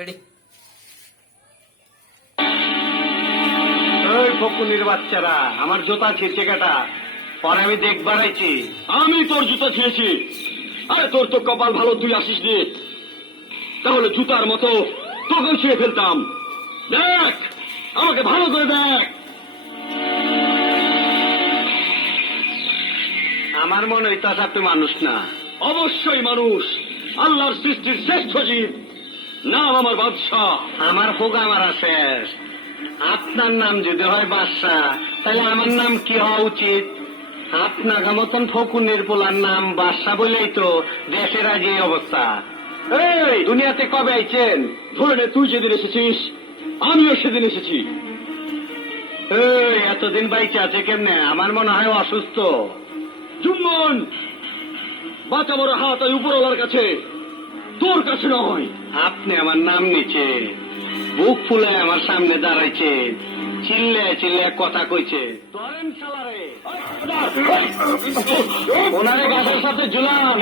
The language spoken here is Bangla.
রেডি। ওই ফকুনির বাচ্চারা, আমার জুতা ছিঁড়ছে কেটা? পরে আমি দেখবার আইছি। আমি তোর জুতা খেয়েছি। আরে তোর তো কপাল ভালো, তুই আসিস নি, তাহলে জুতার মতো তোকেও ছিঁড়ে ফেলতাম। দেখ, আমাকে ভালো করে দেখ। আমার মনে হইতাছে আপনি মানুষ না। অবশ্যই মানুষ, আল্লাহর সৃষ্টির শ্রেষ্ঠ জীব, নাম আমার বাদশাহ। আমার হোগা মারা শেষ। আপনার নাম যদি হয় বাদশাহ, তাহলে আমার নাম কি হওয়া উচিত? আপনার মতন ফকুনের পোলার নাম বাদশাহ বলেই তো দেশের আজ এই অবস্থা। এই দুনিয়াতে কবে আইছেন? ধরে নে, তুই যেদিন এসেছিস আমিও সেদিন এসেছি। এই এতদিন বাইচে আছে কেমনে? আমার মনে হয় অসুস্থ। জুম্মন, বাঁচা বড় হাত ওই উপরওয়ালার কাছে, তোর কাছে নয়। আপনি আমার নাম নিচে, বুক ফুলে আমার সামনে দাঁড়াইছে, চিল্লে চিল্লে কথা কইছে। ধরেন শালারে। ওনারে গাছের সাথে ঝুলান।